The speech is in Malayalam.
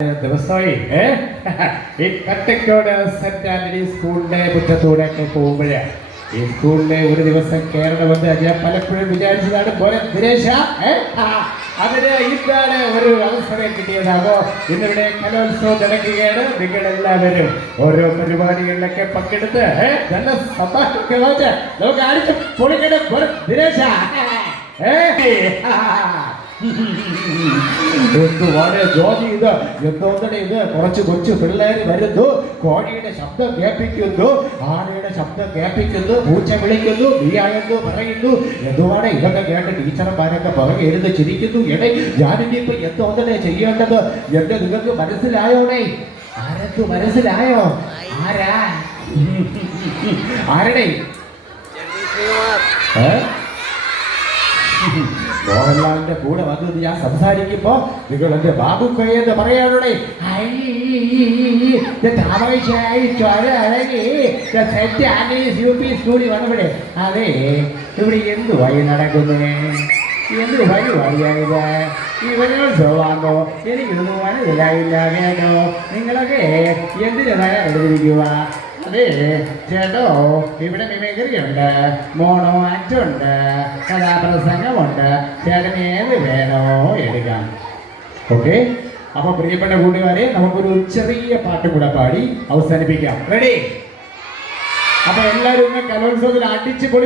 ദിവസമായി ഈ കട്ടക്കോട് സെന്റ് ആന്റണി സ്കൂളിന്റെ മുറ്റത്തൂടെ ഒക്കെ പോകുമ്പോഴേ ഈ സ്കൂളിലെ ഒരു ദിവസം കയറണമെന്ന് ഞാൻ പലപ്പോഴും വിചാരിച്ചതാണ് പോലെ ദിനേശ അതിന് ഇതാണ് ഒരു അവസരം കിട്ടിയതാകോ ഇന്നിവിടെ കലോത്സവം നടക്കുകയാണ്. നിങ്ങളെല്ലാവരും ഓരോ പരിപാടികളിലൊക്കെ പങ്കെടുത്ത് നല്ല സന്തോഷമൊക്കെ വെച്ച് നമുക്ക് അടിച്ച് പൊളിക്കണം ദിനേശ. എന്തുവാണ് ജോലി ഇത്? എന്തോന്നടെ ഇത്? കുറച്ച് കൊച്ചു പിള്ളേർ വരുന്നു, കോഴിയുടെ ശബ്ദം കേൾപ്പിക്കുന്നു, ആനയുടെ ശബ്ദം കേൾപ്പിക്കുന്നു, പൂച്ച വിളിക്കുന്നു, നീയായെന്ന് പറയുന്നു. എന്തുവാണ് ഇതൊക്കെ കേട്ട് ടീച്ചർമാരൊക്കെ പുറകെ ഇരുന്ന് ചിരിക്കുന്നു. എടേ ഞാനിനിയിപ്പോ എന്തോന്നടെ ചെയ്യേണ്ടത് എന്ന് നിങ്ങൾക്ക് മനസ്സിലായോടേ? ആരൊക്കെ മനസ്സിലായോ? ആരുടെ മോഹൻലാലിന്റെ കൂടെ വന്നത് ഞാൻ സംസാരിക്കുമ്പോ നിങ്ങൾ എന്റെ ബാബുക്കയെന്ന് പറയാനുടേ. സ്കൂളിൽ വന്നവിടെ അതെ ഇവിടെ എന്തുവായി നടക്കുന്നേ? എന്ത് പരിപാടിയായത്? ഇവനോത്സവമാണോ? എനിക്കൊന്നും മനസ്സിലായില്ല കേട്ടോ. നിങ്ങളൊക്കെ എന്തിനു തയ്യാറെടുത്തിരിക്കുക? അതെ ചേട്ടോ, ഇവിടെ മിമിക്രിയുണ്ട്, മോണോ ആക്ടുണ്ട്, കഥാപ്രസംഗമുണ്ട്. ചേട്ടന് ഏത് വേണോ എടുക്കാം. ഓക്കെ, അപ്പൊ പ്രിയപ്പെട്ട കൂട്ടുകാരെ, നമുക്കൊരു ചെറിയ പാട്ടും കൂടെ പാടി അവസാനിപ്പിക്കാം. റെഡി? അപ്പൊ എല്ലാവരും കലോത്സവത്തിൽ അടിച്ചു പൊളി